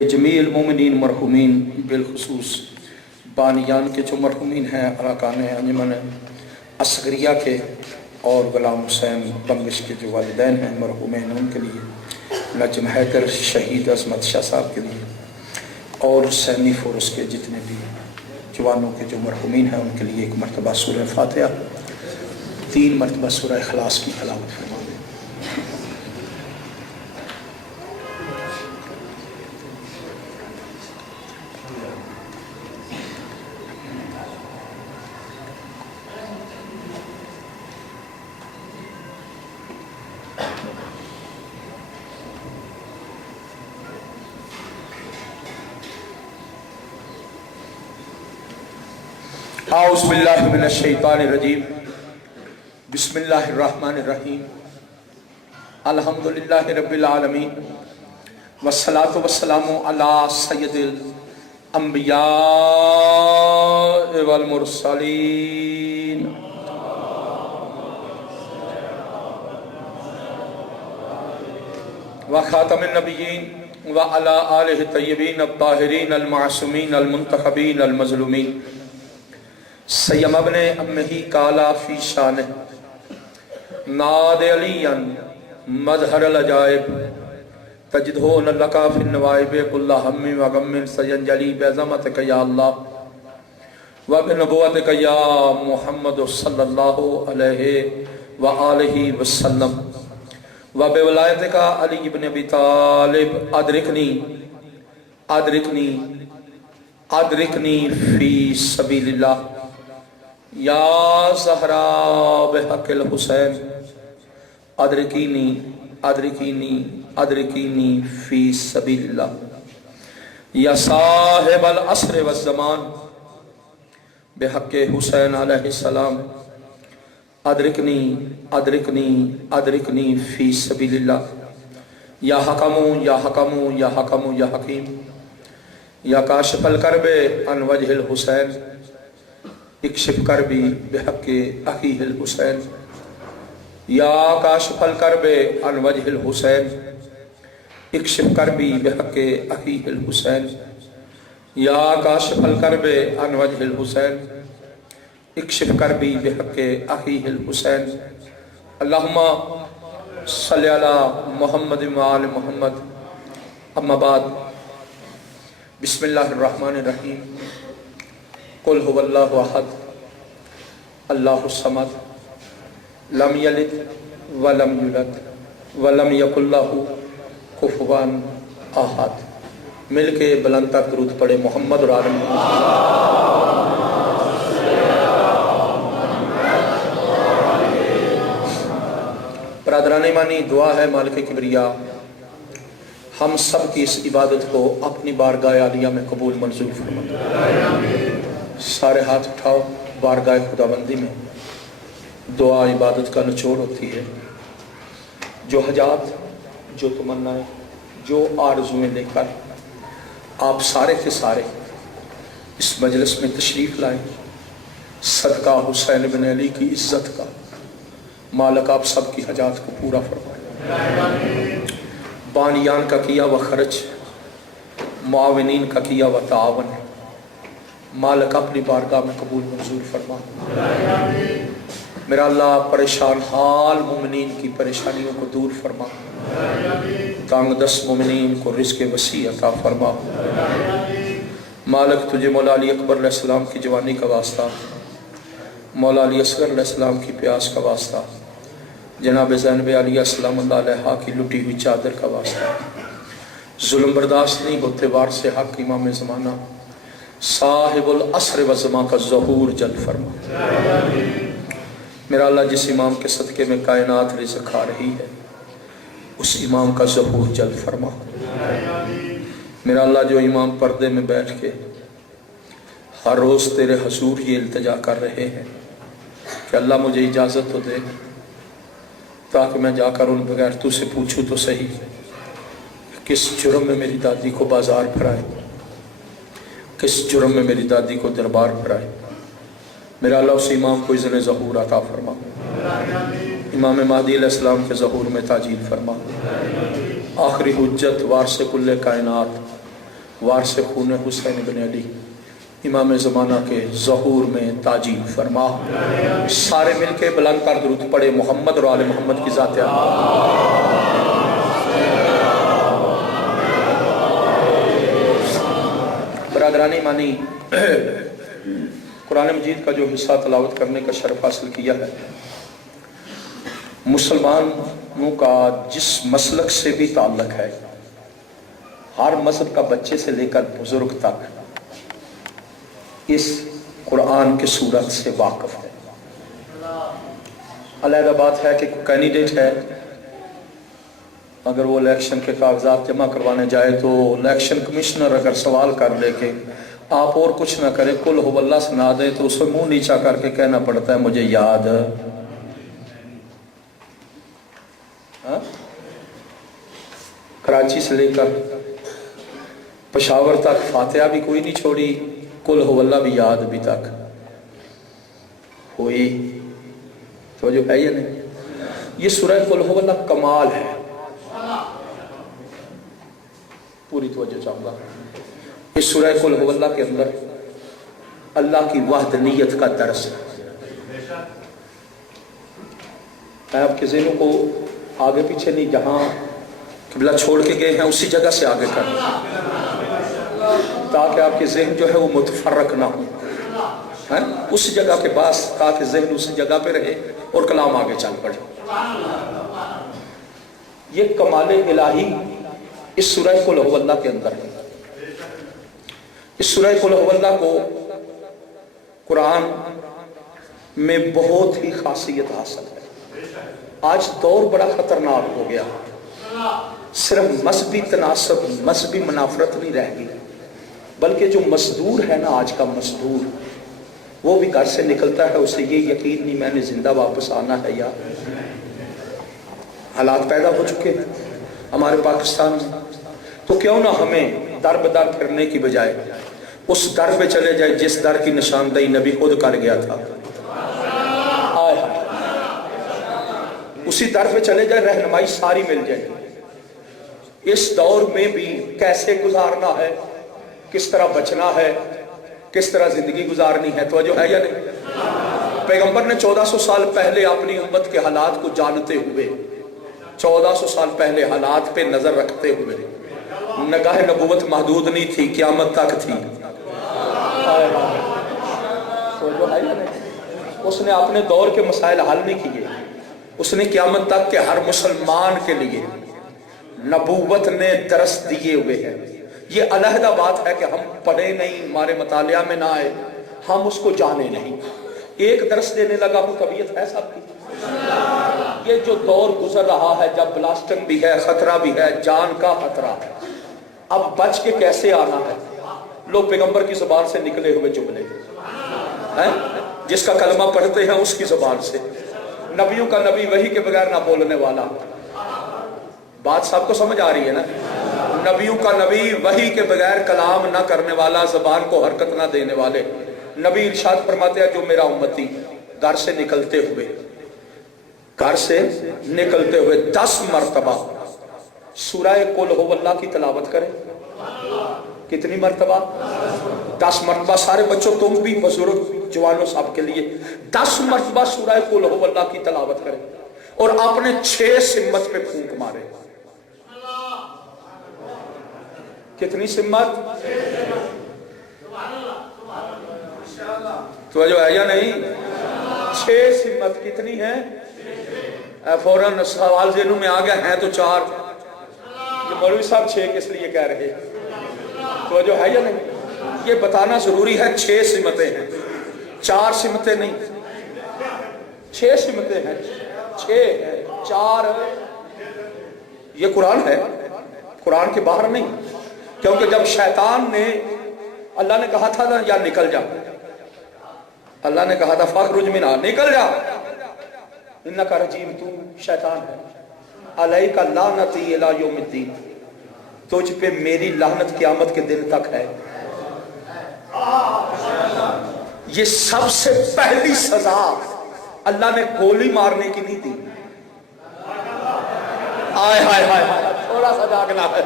جمیل مومنین مرحومین بالخصوص بانیان کے جو مرحومین ہیں اراکان انجمن اصغریہ کے اور غلام حسین بنگش کے جو والدین ہیں مرحومین ان کے لیے، نجم حیدر شہید عظمت شاہ صاحب کے لیے، اور حسینی فورس کے جتنے بھی جوانوں کے جو مرحومین ہیں ان کے لیے ایک مرتبہ سورہ فاتحہ 3 مرتبہ سورہ اخلاص کی تلاوت فرمائیں۔ اعوذ باللہ من الشیطان الرجیم، بسم اللہ الرحمن الرحیم، الحمدللہ رب العالمین، والصلاة والسلام علی سید الانبیاء والمرسلین، وخاتم النبیین وعلی آلہ الطیبین الطاہرین المعصومین المنتخبین المظلومین، سیم ابن امہی کالا فی شانہ ناد علیاً مظہر العجائب، تجدہون لکا فی النوائب کل ہم و غم سینجلی بعظمتک یا اللہ و بنبوتک یا محمد صلی اللہ علیہ وآلہ وسلم و بولایتک علی بن ابی طالب ادرکنی فی سبیل اللہ یا زہرا بحق الحسین ادرکینی فی سبیل اللہ یا صاحب العصر والزمان بحق حسین علیہ السلام ادرکنی فی سبیل اللہ یا حکیم یا کاشف الکرب عن وجہ الحسین اکشف کربی بحق اخیہ الحسین یا کاشف الکرب عن وجہ الحسین اکشف کربی بحق اخیہ الحسین یا کاشف الکرب عن وجہ الحسین اکشف کربی بحق اخیہ الحسین۔ اللہم صلی علی محمد وآل محمد، اما بعد، بسم اللہ الرحمن الرحیم، قل هو اللہ احد اللہ الصمد لم یلد ولم یولد ولم یکن لہ کفوا احد۔ مل کے بلند تر درود پڑھے محمد اور آل محمد۔ برادران ایمانی، دعا ہے مالک کبریا ہم سب کی اس عبادت کو اپنی بارگاہ عالیہ میں قبول منظور فرما۔ سارے ہاتھ اٹھاؤ، بارگاہ خداوندی میں دعا عبادت کا نچوڑ ہوتی ہے۔ جو حاجات، جو تمنائیں، جو آرزویں لے کر آپ سارے کے سارے اس مجلس میں تشریف لائیں، صدقہ حسین بن علی کی عزت کا مالک آپ سب کی حاجات کو پورا فرمائے۔ بانیان کا کیا و خرچ، معاونین کا کیا و تعاون، مالک اپنی بارگاہ میں قبول منظور فرما۔ میرا اللہ پریشان حال مومنین کی پریشانیوں کو دور فرما، تانگ دست مومنین کو رزق وسیع عطا فرما۔ مالک تجھے مولا علی اکبر علیہ السلام کی جوانی کا واسطہ، مولا علی اصغر علیہ السلام کی پیاس کا واسطہ، جناب زینب علیہ السلام اللہ علیہ کی لٹی ہوئی چادر کا واسطہ، ظلم برداشت نہیں ہوتے وار سے حق امام زمانہ صاحب العصر والزمان کا ظہور جل فرما۔ میرا اللہ جس امام کے صدقے میں کائنات رزق کھا رہی ہے اس امام کا ظہور جل فرما۔ میرا اللہ جو امام پردے میں بیٹھ کے ہر روز تیرے حضور یہ التجا کر رہے ہیں کہ اللہ مجھے اجازت تو دے تاکہ میں جا کر ان بغیر تو سے پوچھوں تو صحیح کس جرم میں میری دادی کو بازار پھرائے، کس جرم میں میری دادی کو دربار پھرائے۔ میرا اللہ اس امام کو اذن ظہور عطا فرما، امام مہدی علیہ السلام کے ظہور میں تاجیل فرما، آخری حجت وارث کل کائنات वारिस खून हुसैन इब्न अली इमाम ज़माना के ज़हूर में ताजील फरमा। सारे मिलके बुलंद कर दुरूद पढ़े मोहम्मद और आले मोहम्मद की ज़ात बरादरानी मानी। कुरान मजीद का जो हिस्सा तलावत करने का शर्फ हासिल किया है, मुसलमानों का जिस मसलक से भी ताल्लुक है, हर मजहब का बच्चे से लेकर बुजुर्ग तक इस कुरान के सूरत से वाकिफ है। अलहदा बात है कि कैंडिडेट है, अगर वो इलेक्शन के कागजात जमा करवाने जाए तो इलेक्शन कमिश्नर अगर सवाल कर ले कि आप और कुछ ना करें, कुल हो अल्लाह सुना दे, तो उसे मुंह नीचा करके कहना पड़ता है मुझे याद है। कराची से लेकर पेशावर तक फातिहा भी कोई नहीं छोड़ी, कुल हो अल्लाह भी याद अभी तक हुई। तो जो है ये नहीं, ये सूरह कुल हो अल्लाह कमाल है। पूरी तवज्जो चाहूंगा। इस सूरह कुल हो अल्लाह के अंदर अल्लाह की वहदनियत का दर्स है। मैं आपके ज़हनों को आगे पीछे नहीं, जहां किबला छोड़ के गए हैं उसी जगह से आगे कर, ताकि आपके ज़हन जो है वो मुतफर्रक ना हो, है उस जगह के पास, ताकि ज़हन उसी जगह पे रहे और कलाम आगे चल पड़े। ये कमाल इलाही इस सूरह कुल हु अल्लाह के अंदर है। इस सूरह कुल हु अल्लाह को कुरान में बहुत ही खासियत हासिल है। आज दौर बड़ा खतरनाक हो गया, सिर्फ मजहबी तनासब, मजहबी मुनाफरत नहीं रह गई, बल्कि जो मजदूर है ना, आज का मजदूर, वो भी घर से निकलता है, उसे ये यकीन नहीं मैंने जिंदा वापस आना है। या हालात पैदा हो चुके हैं हमारे पाकिस्तान में, तो क्यों ना हमें दर बदर फिरने की बजाय उस दर पे चले जाए जिस दर की निशानदेही नबी खुद कर गया था। उसी दर पे चले जाए, रहनुमाई सारी मिल जाएगी। इस दौर में भी कैसे गुजारना है, किस तरह बचना है, किस तरह जिंदगी गुजारनी है, तो जो है या नहीं। पैगंबर ने 1400 साल पहले अपनी उम्मत के हालात को जानते हुए, 1400 साल पहले हालात पे नजर रखते हुए, नगाह नबूवत महदूद नहीं थी, क़यामत तक थी, तो जो है या नहीं। उसने अपने दौर के मसाइल हल नहीं किए, उसने क़यामत तक के हर मुसलमान के लिए नबूवत ने दरस दिए हुए हैं। ये अलहदा बात है कि हम पढ़े नहीं, हमारे मतालिया में ना आए, हम उसको जाने नहीं। एक दरस देने लगा हूं, तबीयत है सबकी। ये जो दौर गुजर रहा है, जब ब्लास्टिंग भी है, खतरा भी है, जान का खतरा है, अब बच के कैसे आना है। लोग पैगंबर की जुबान से निकले हुए जुमले हैं, जिसका कलमा पढ़ते हैं उसकी जुबान से, नबियों का नबी वही के बगैर ना बोलने वाला। बात सबको समझ आ रही है ना। नबियों का नबी वही के बगैर कलाम ना करने वाला, जबान को हरकत ना देने वाले नबी। इरशाद फरमाते हैं, जो मेरा उम्मती घर से निकलते हुए 10 मरतबा सूरह कुल हु अल्लाह की तिलावत करे। कितनी मरतबा? 10 मरतबा। सारे बच्चों, तुम भी, बुजुर्ग, जवानों, सब के लिए 10 मरतबा सूरह कुल हु अल्लाह की तिलावत करे और अपने 6 सिम्मत पे फूंक मारे। कितनी सिम्मत? तो जो है या नहीं, 6 सिम्मत। कितनी है? फौरन सवाल जेनू में आ गया, है तो 4। मौलवी साहब 6 किस लिए कह रहे? तो जो है या नहीं, ये बताना जरूरी है। 6 सिमतें हैं, 4 सिमतें नहीं, 6 सिमतें हैं। 6 है, 4 ये कुरान है, कुरान के बाहर नहीं। क्योंकि जब शैतान ने, अल्लाह ने कहा था ना, या निकल जा, अल्लाह ने कहा था फखरुज मिन्हा, निकल जा, इन्नका रजीम, तू शैतान है, अलैका लानती इला यौमिद्दीन, तुझ पे मेरी लानत क़यामत के दिन तक है। ये सबसे पहली सजा अल्लाह ने गोली मारने की नहीं दी। आय हाय हाय, थोड़ा सा जागना है,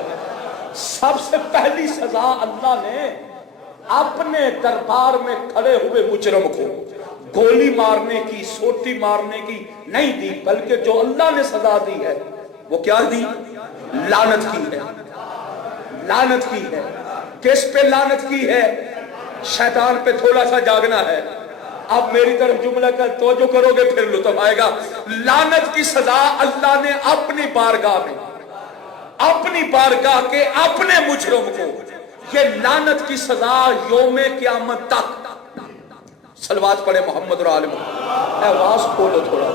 سب سے پہلی سزا اللہ نے اپنے دربار میں کھڑے ہوئے مجرم کو گولی مارنے کی، سوٹی مارنے کی نہیں دی، بلکہ جو اللہ نے سزا دی ہے وہ کیا دی؟ لعنت کی ہے۔ لعنت کی ہے۔ کس پہ لعنت کی ہے؟ شیطان پہ تھوڑا سا جاگنا ہے۔ اب میری طرف جملہ کا توجہ کرو گے پھر لطف آئے گا۔ لعنت کی سزا اللہ نے اپنی بارگاہ میں، اپنی بارگاہ کے اپنے مجرم کو، یہ لعنت کی سزا یوم قیامت تک۔ صلوات پڑھے محمد اور آل محمد۔ آواز کھولو تھوڑا،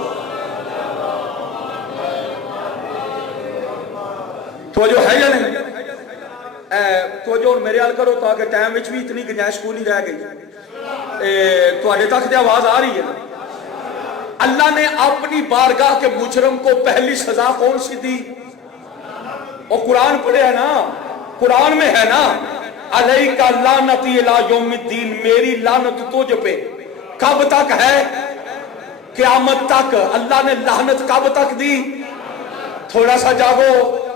توجہ ہے یا نہیں؟ توجہ میرے حال کرو تاکہ ٹائم وچ بھی اتنی گنجائش کو نہیں رہ گئی۔ تواڈے تک تے آواز آ رہی ہے نا؟ اللہ نے اپنی بارگاہ کے مجرم کو پہلی سزا کون سی دی؟ وہ قرآن پڑھے ہے نا، قرآن میں ہے نا، علیک لعنتی الی یوم الدین، میری لعنت تجھ پہ کب تک ہے؟ قیامت تک۔ اللہ نے لعنت کب تک دی؟ تھوڑا سا جاگو،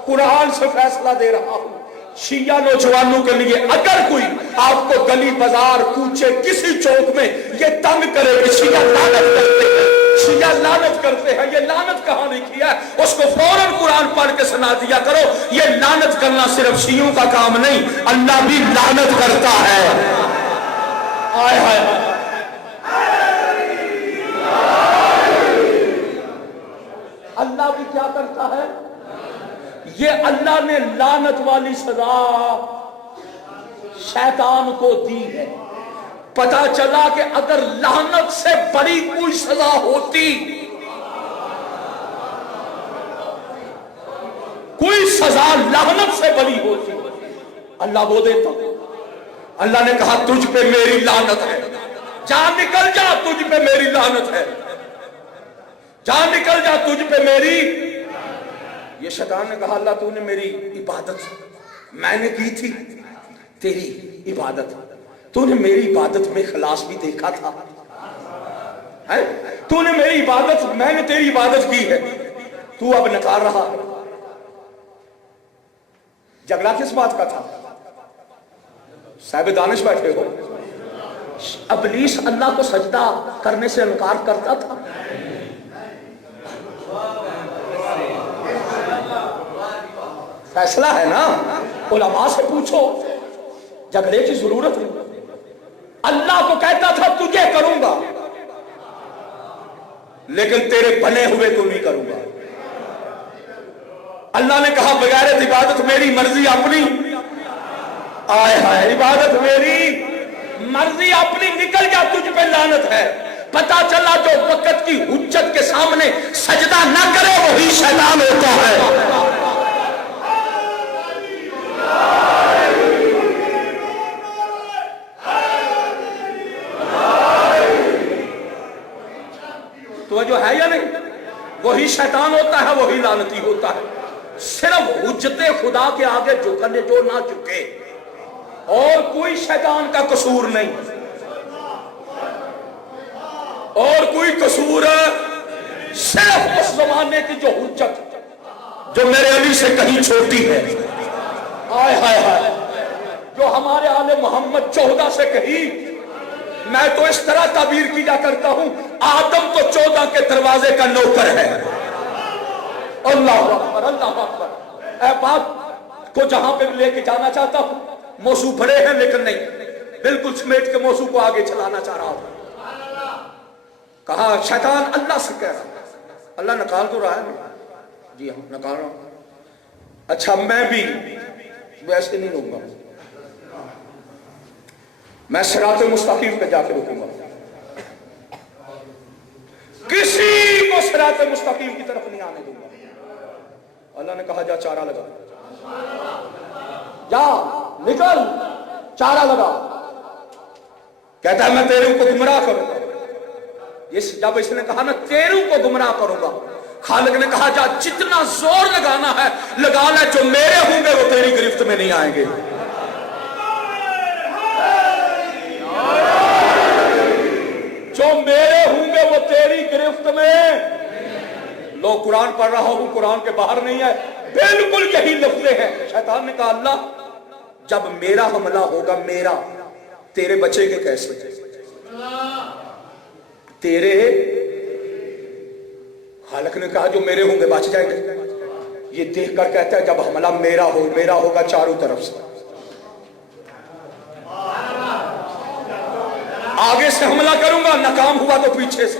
قرآن سے فیصلہ دے رہا ہوں۔ شیعہ نوجوانوں کے لیے اگر کوئی آپ کو گلی بازار کوچے کسی چوک میں یہ تنگ کرے کہ شیعہ لعنت کرتے ہیں، شیعہ لعنت کرتے ہیں، یہ لعنت کہاں نہیں کیا ہے، اس کو فوراً قرآن پڑھ کے سنا دیا کرو۔ یہ لعنت کرنا صرف شیعوں کا کام نہیں، اللہ بھی لعنت کرتا ہے۔ آئے ہائے ہائے، اللہ بھی کیا کرتا ہے؟ یہ اللہ نے لعنت والی سزا شیطان کو دی ہے۔ پتا چلا کہ اگر لعنت سے بڑی کوئی سزا ہوتی، کوئی سزا لعنت سے بڑی ہوتی، اللہ وہ دیتا۔ اللہ نے کہا تجھ پہ میری لعنت ہے، جا نکل جا، تجھ پہ میری لعنت ہے، جا نکل جا، تجھ پہ میری۔ یہ شیطان نے کہا اللہ تو نے میری عبادت میں نے کی تھی، تیری عبادت، تو نے میری عبادت میں اخلاص بھی دیکھا تھا، تو نے میری عبادت، میں نے تیری عبادت کی ہے، تو اب نکار رہا۔ جھگڑا کس بات کا تھا؟ صاحب دانش بیٹھے ہو، ابلیس اللہ کو سجدہ کرنے سے انکار کرتا تھا۔ فیصلہ ہے نا، علماء سے پوچھو، جھگڑے کی ضرورت نہیں۔ اللہ کو کہتا تھا تجھے کروں گا لیکن تیرے بنے ہوئے کو نہیں کروں گا۔ اللہ نے کہا بغیر عبادت میری مرضی اپنی، آئے ہائے، عبادت میری مرضی اپنی، نکل جا، تجھ پہ لعنت ہے۔ پتا چلا جو وقت کی حجت کے سامنے سجدہ نہ کرے وہی شیطان ہوتا ہے۔ تو جو ہے یا نہیں، وہی شیطان ہوتا ہے، وہی لعنتی ہوتا ہے۔ صرف حجت خدا کے آگے جھکنے جو نہ چکے، اور کوئی شیطان کا قصور نہیں، اور کوئی قصور صرف اس زمانے کی جو حجت جو میرے علی سے کہیں چھوٹی ہے، آئے ہائے ہائے، جو ہمارے آل محمد 14 سے کہیں، میں تو اس طرح تعبیر کیا کرتا ہوں، آدم تو 14 کے دروازے کا نوکر ہے۔ اللہ اکبر، اللہ اکبر۔ اے بات کو جہاں پہ لے کے جانا چاہتا ہوں، موضوع بڑے ہیں لیکن نہیں، بالکل سمیٹ کے موضوع کو آگے چلانا چاہ رہا ہوں۔ کہا شیطان اللہ سے کہہ رہا، اللہ نکال تو رہا ہے، جی ہاں نکال رہا ہوں، اچھا میں بھی ویسے نہیں رہوں گا، میں صراط مستقیم پہ جا کے رکوں گا، کسی کو صراط مستقیم کی طرف نہیں آنے دوں گا۔ اللہ نے کہا جا چارہ لگا، جا نکل، چارہ لگا۔ کہتا ہے میں تیروں کو گمراہ کروں گا۔ جب اس نے کہا نا تیروں کو گمراہ کروں گا، خالق نے کہا جا جتنا زور لگانا ہے لگا لے، جو میرے ہوں گے وہ تیری گرفت میں نہیں آئیں گے۔ جو میرے ہوں گے وہ تیری گرفت میں۔ لوگ قرآن پڑھ رہا ہوں، قرآن کے باہر نہیں ہے، بالکل یہی لفظیں ہیں۔ شیطان نے کہا اللہ जब मेरा हमला होगा, मेरा, तेरे बचेंगे कैसे? तेरे हालक ने कहा जो मेरे होंगे बच जाएंगे। ये देख कर कहता है जब हमला मेरा होगा चारों तरफ से, आगे से हमला करूंगा, नाकाम हुआ तो पीछे से,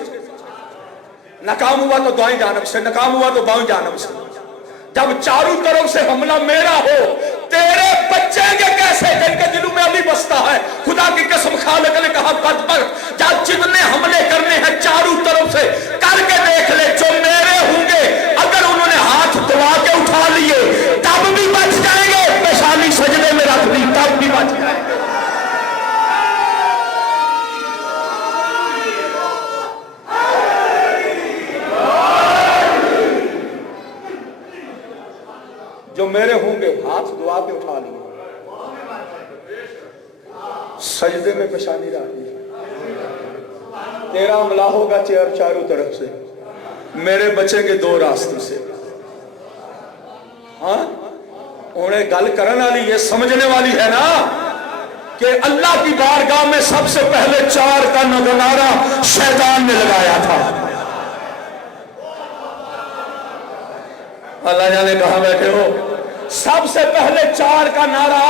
नाकाम हुआ तो दाएं जानब से, नाकाम हुआ तो बाएं जानब से। जब चारों तरफ से हमला मेरा हो, तेरे बचेंगे कैसे? जिनके दिलों में अली बसता है, खुदा की कसम खालिक ने कहा बदबख्त, जब जितने हमले करने हैं चारों तरफ से करके देख ले, जो मेरे होंगे अगर उन्होंने हाथ दबा के उठा लिए तब भी बच जाएंगे, पेशानी सजदे में रख दी तब भी बच जाएंगे। जो मेरे होंगे हाथ दुआ के उठा लिए, सजदे में पेशानी रख दी। तेरा हमला होगा चारों तरफ से, मेरे बचेंगे दो रास्तों से। हाँ, उन्हें गल करने वाली ये समझने वाली है ना कि अल्लाह की बारगाह में सबसे पहले 4 का नारा शैतान ने लगाया था। अल्लाह जाने कहां बैठे हो। सबसे पहले 4 का नारा,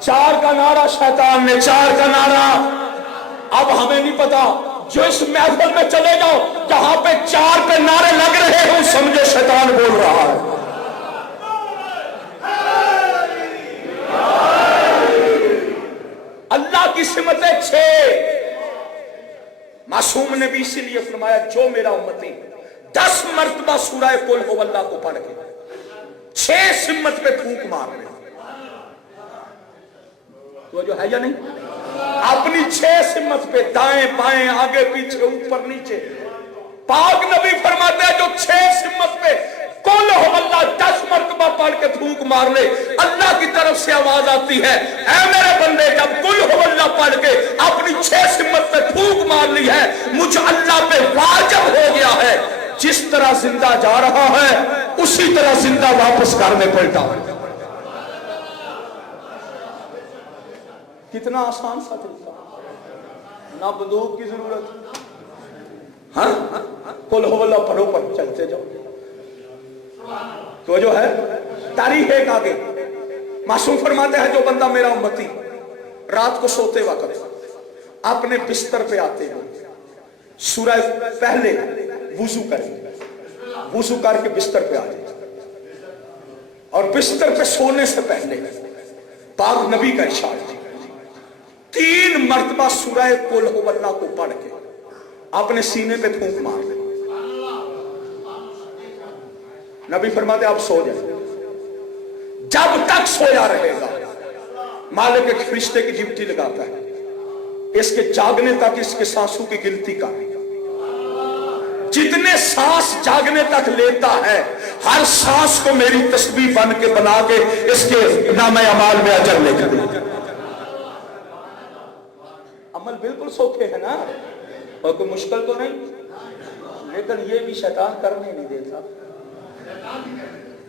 4 का नारा शैतान ने, 4 का नारा। अब हमें नहीं पता, जो इस महफिल में चले जाओ जहां पे 4 पे नारे लग रहे हो, समझो शैतान बोल रहा है। अल्लाह की सिमतें 6। मासूम ने भी इसीलिए फरमाया जो मेरा उम्मती 10 मरतबा सूरह कुल हु अल्लाह को पढ़ के 6 सिमत पे फूंक मार ले। तो जो है या नहीं, अपनी 6 सिमत पे, दाएं बाएं आगे पीछे ऊपर नीचे, पाक नबी फरमाते हैं जो 6 सिमत पे कुल हु अल्लाह 10 मरतबा पढ़ के फूंक मार ले, अल्लाह की तरफ से आवाज आती है, ऐ मेरे बंदे जब कुल हु अल्लाह पढ़ के अपनी 6 सिमत पे फूंक मार ली है, मुझ अल्लाह पे वाजिब हो गया है जिस तरह जिंदा जा रहा है उसी तरह जिंदा वापस घर में पलटा। कितना आसान सा तरीका, ना बंदूक की जरूरत। हाँ, कुल हु अल्लाह पढ़ो पर चलते जाओ। तो जो है तारीख एक आगे मासूम फरमाते हैं जो बंदा मेरा उम्मती रात को सोते वक्त अपने बिस्तर पे आते हैं, सूरह पहले वुजू करें, वुजू करके बिस्तर पे आ जाए और बिस्तर पे सोने से पहले पाक नबी का इरशाद 3 मरतबा सूरह कुल हु अल्लाह को पढ़ के अपने सीने पे फूंक मार दे। नबी फरमाते आप सो जाए, जब तक सोया रहेगा मालिक एक फरिश्ते की ड्यूटी लगाता है, इसके जागने तक इसके सांसों की गिनती का, जितने सांस जागने तक लेता है हर सांस को मेरी तस्बीह बन के बना के इसके नामे अमाल में अजर लिख दे। अमल बिल्कुल सौखे है ना, और कोई मुश्किल तो नहीं, लेकिन ये भी शैतान करने नहीं देता।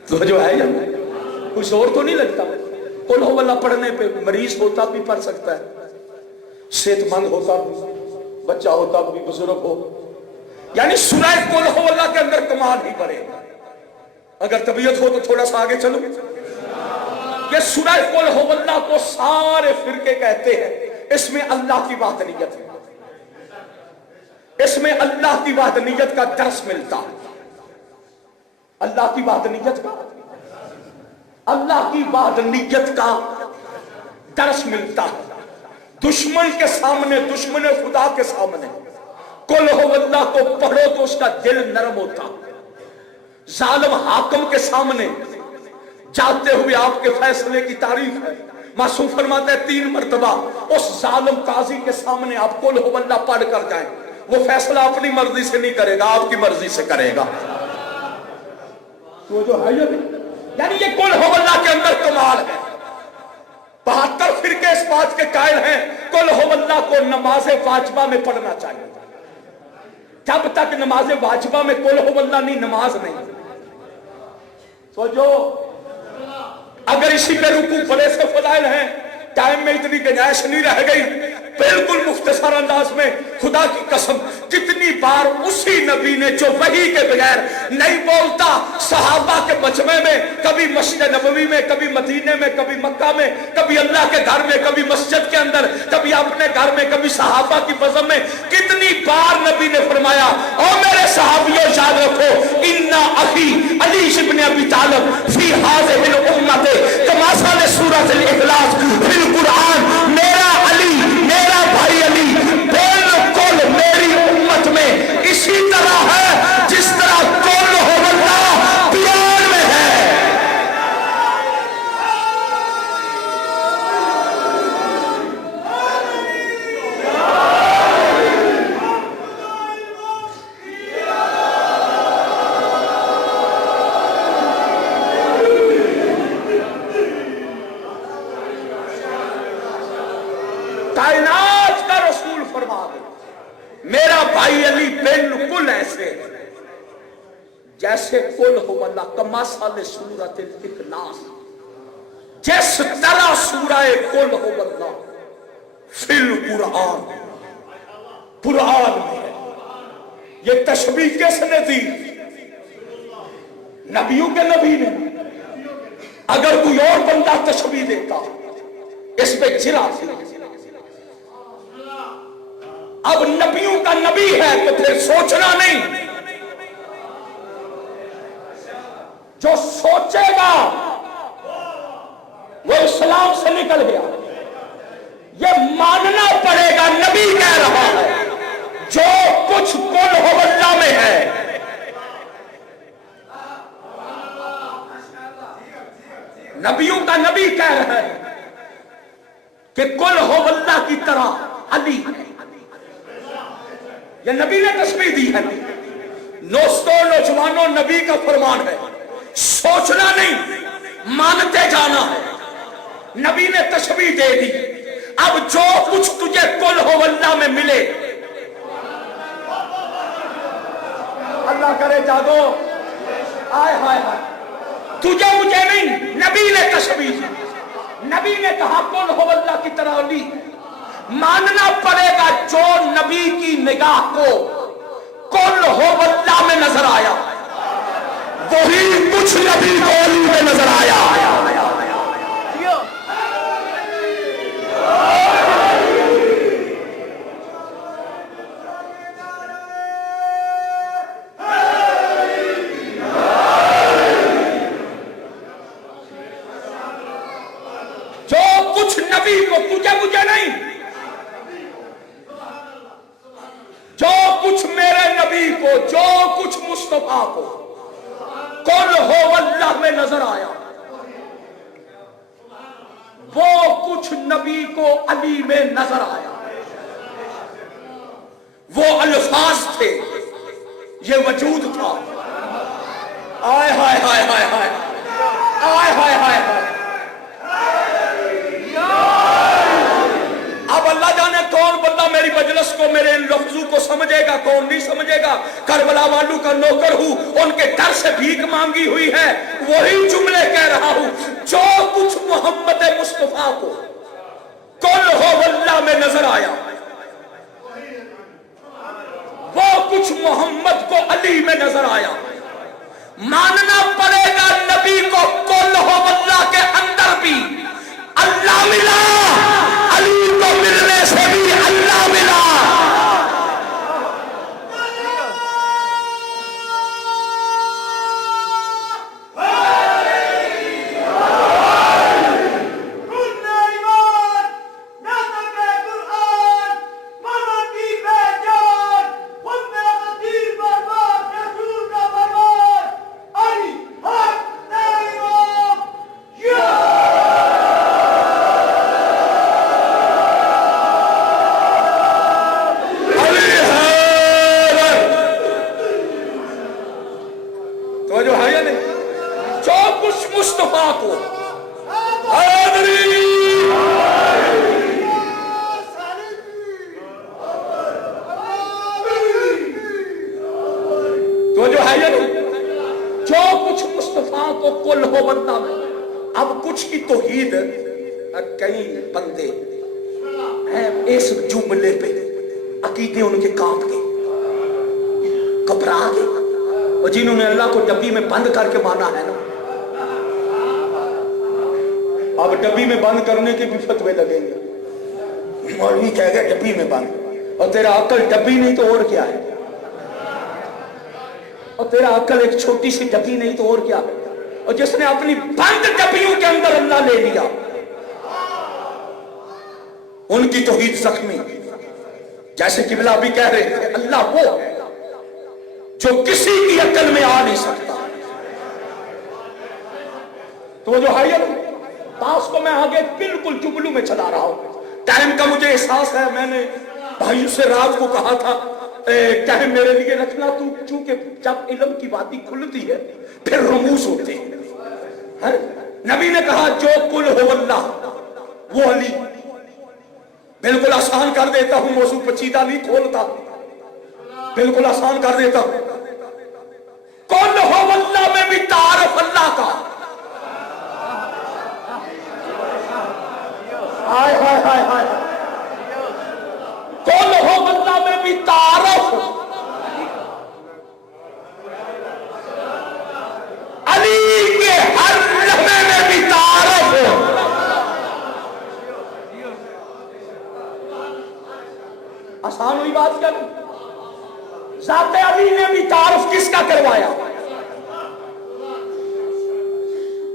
तो जो है कुछ और तो नहीं लगता। कुल हु अल्लाह पढ़ने पे मरीज होता भी पढ़ सकता है, सेहतमंद होता भी, बच्चा होता भी, बुजुर्ग हो, यानी सूरह कुल हु अल्लाह के अंदर कमाल ही बढ़ेगा। अगर तबीयत हो तो थोड़ा सा आगे चलो। ये सूरह कुल हु अल्लाह को सारे फिरके कहते हैं, इसमें अल्लाह की वहदानियत है, इसमें अल्लाह की वहदानियत का दर्स मिलता है, अल्लाह की वहदानियत का, अल्लाह की वहदानियत का दर्स मिलता है। दुश्मन के सामने, दुश्मन खुदा के सामने कुल हु अल्लाह को पढ़ो तो उसका दिल नरम होता। जालिम हाकिम के सामने जाते हुए आपके फैसले की तारीफ है। मासूम फरमाते हैं 3 मरतबा उस जालिम काजी के सामने आप कुल हु अल्लाह पढ़ कर जाएं, वो फैसला अपनी मर्जी से नहीं करेगा, आपकी मर्जी से करेगा। तो जो है यानी ये कुल हु अल्लाह के अंदर कमाल है। 72 फिरके इस बात के कायल हैं कुल हु अल्लाह को नमाज वाजिबा में पढ़ना चाहिए। जब तक नमाज वाजिबा में कुल हु अल्लाह नहीं, नमाज नहीं। तो जो अगर इसी पे रुकू बड़े से फजाइल हैं, टाइम में इतनी गुंजाइश नहीं रह गई, बिल्कुल मुख्तसर अंदाज में खुदा की कसम कितनी बार उसी नबी ने जो वही के बगैर नहीं बोलता, सहाबा के मजमे में, कभी मस्जिद नबवी में, कभी मदीने में, कभी मक्का में, कभी अल्लाह के घर में, कभी मस्जिद के अंदर, कभी अपने घर में, कभी सहाबा की बज़म में, कितनी बार नबी ने फरमाया, और मेरे सहाबियों याद रखो, इन्ना अखी अली इब्न अबी तालिब फी हाज़िहिल उम्मत कमासाल सूरतुल इखलास फिल कुरान, मेरा अली, मेरा भाई अली बिल्कुल मेरी उम्मत में इसी तरह है जिस तरह कुल हो अल्लाह कुरान में है। कायनात का रसूल फरमा दे, मेरा भाई अली बिल्कुल ऐसे है जैसे कुल हो वल्ला कमासाल सूरतुल इखलास, जिस तरह सूरह कुल हो वल्ला फिल कुरान, कुरान में है। ये तशबीह किसने दी? नबियों के नबी ने। अगर कोई और बंदा तशबीह देता इस पे जिरा थी। अब नबियों का नबी है तो फिर सोचना नहीं, जो सोचेगा वो इस्लाम से निकल गया। ये मानना पड़ेगा नबी कह रहा है, जो कुछ कुल हो अल्लाह में है। नबियों का नबी कह रहा है कि कुल हो अल्लाह की तरह अली, ये नबी ने तस्बीह दी है। दोस्तों, नौजवानों, नबी का फरमान है, सोचना नहीं, मानते जाना है। नबी ने तस्बीह दे दी। अब जो कुछ तुझे कुल हो अल्लाह में मिले, अल्लाह करे जागो, आय हाय हाय, तुझे मुझे नहीं, नबी ने तस्बीह दी। नबी ने कहा कुल हो अल्लाह की तरह अली। मानना पड़ेगा जो नबी की निगाह को कुल हो अल्लाह में नजर आया, वही कुछ नबी को अली में नजर आया। जो कुछ नबी को, तुझे मुझे नहीं, जो कुछ मेरे नबी को, जो कुछ मुस्तफा को कुल हो अल्लाह में नजर आया, वो कुछ नबी को अली में नजर आया। वो अल्फाज थे, ये वजूद था। आय हाय हाय हाय हाय, आय हाय हाय हाय। अब अल्लाह जाने कौन बंदा मेरी मजलिस को, मेरे इन लफ्जों को समझेगा, कौन नहीं समझेगा। करबला वालों का नौकर हूं, उनके डर से भीख मांगी हुई है, वही जुमले कह रहा हूं। जो कुछ मोहम्मद मुस्तफा को कुल हो अल्लाह में नजर आया, वो कुछ मोहम्मद को अली में नजर आया। मानना पड़ेगा नबी को कुल हो अल्लाह के अंदर भी अल्लाह मिला, अली को मिलने से भी अल्लाह मिला। اب کچھ کی توحید کئی بندے ہیں اس جملے پہ عقیدے ان کے کانپ گئے، گھبرا گئے، اور جنہوں نے اللہ کو ڈبی میں بند کر کے مانا ہے نا، اب ڈبی میں بند کرنے کے بھی فتوے لگیں گے، مولوی کہے گا ڈبی میں بند، اور تیرا عقل ڈبی نہیں تو اور کیا ہے، اور تیرا عقل ایک چھوٹی سی ڈبی نہیں تو اور کیا ہے، اور جس نے اپنی بند ڈبیوں کے اندر اللہ لے لیا ان کی توحید زخمی، جیسے قبلہ بھی کہہ رہے تھے اللہ وہ ہے جو کسی کی عقل میں آ نہیں سکتا۔ تو جو ہے پاس کو میں آگے بالکل جملوں میں چلا رہا ہوں، ٹائم کا مجھے احساس ہے، میں نے بھائیوں سے رات کو کہا تھا ٹائم میرے لیے رکھنا، تو چونکہ جب علم کی باتیں کھلتی ہے پھر رموز ہوتے ہیں۔ نبی نے کہا جو قل ہو اللہ وہ علی، بالکل آسان کر دیتا ہوں، موضوع پیچیدہ نہیں کھولتا، بالکل آسان کر دیتا ہوں۔ قل ہو اللہ میں بھی تعارف اللہ کا، ہائے ہائے ہائے ہائے، قل ہو اللہ میں بھی تعارف علی کے ہر لمحے میں بھی تعارف ہو۔ آسان ہوئی بات کیا؟ ذات علی نے بھی تعارف کس کا کروایا؟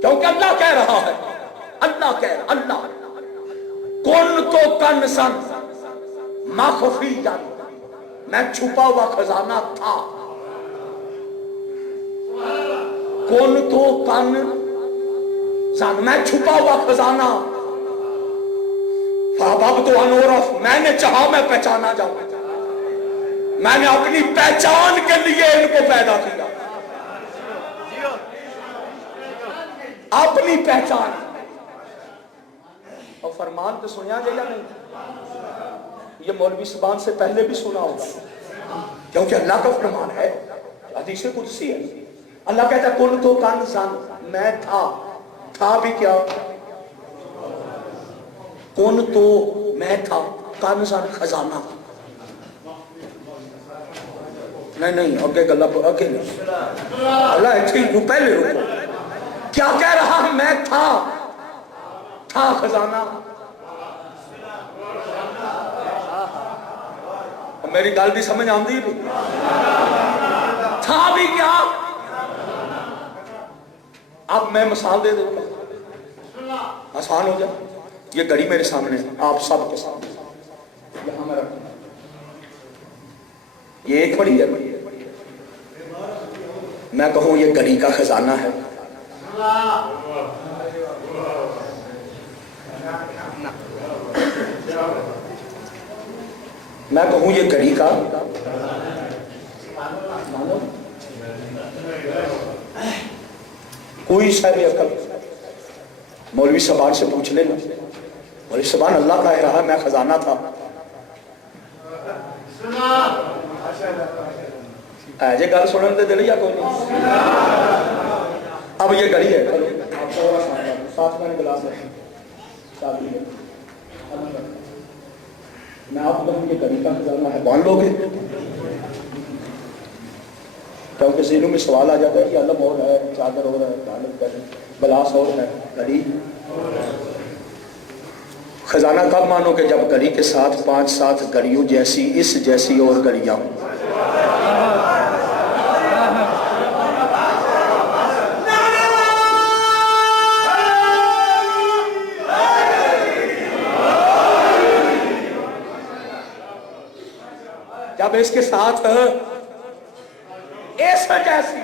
کیونکہ اللہ کہہ رہا ہے، اللہ کہہ رہا، اللہ کن تو کنزن مخفیا، میں چھپا ہوا خزانہ تھا، کن تو کنزن میں چھپا ہوا خزانہ، فَأَحْبَبْتُ أَنْ أُعْرَفَ میں نے چاہا میں پہچانا جاؤں، میں نے اپنی پہچان کے لیے ان کو پیدا کیا، اپنی پہچان، اور فرمان تو سنیا جائے گا نہیں، یہ مولوی سبان سے پہلے بھی سنا ہوگا، کیونکہ اللہ کا فرمان ہے، حدیث قدسی ہے، اللہ کہتا ہے کن تو کنزن میں تھا بھی کیا، کن تو میں تھا، کنزن خزانہ، نہیں اگے گلہ اگے نہیں، اللہ ایچھی پہلے رکو، کیا کہہ رہا ہے؟ میں تھا خزانہ، میری گل بھی سمجھ آندی بھی تھا بھی کیا۔ اب میں مثال دے دوں گا آسان ہو جائے، یہ گھڑی میرے سامنے ہے، آپ سب کے سامنے، یہاں میں رکھوں، یہ ایک بڑی ہے، میں کہوں یہ گھڑی کا خزانہ ہے، میں کہوں یہ گھڑی کا، کوئی صاحب عقل مولوی سبان سے پوچھ لینا، مولوی سبان اللہ کہہ رہا میں خزانہ تھا، ایجے گل سنن دے دل یا کوئی نہیں، اب یہ گھڑی ہے، ساتھ میں نے گلاس ہے، میں آپ کو یہ گھڑی کا خزانہ ہے، مان لو گے؟ کیونکہ ذہنوں میں سوال آ جاتا ہے کہ علم اور ہے، چادر اور ہے، گلاس اور ہے، گھڑی خزانہ کب مانو کہ جب گھڑی کے ساتھ 5-7 گھڑیوں جیسی اس جیسی اور گھڑیاں ہوں، جب اس کے ساتھ اس جیسی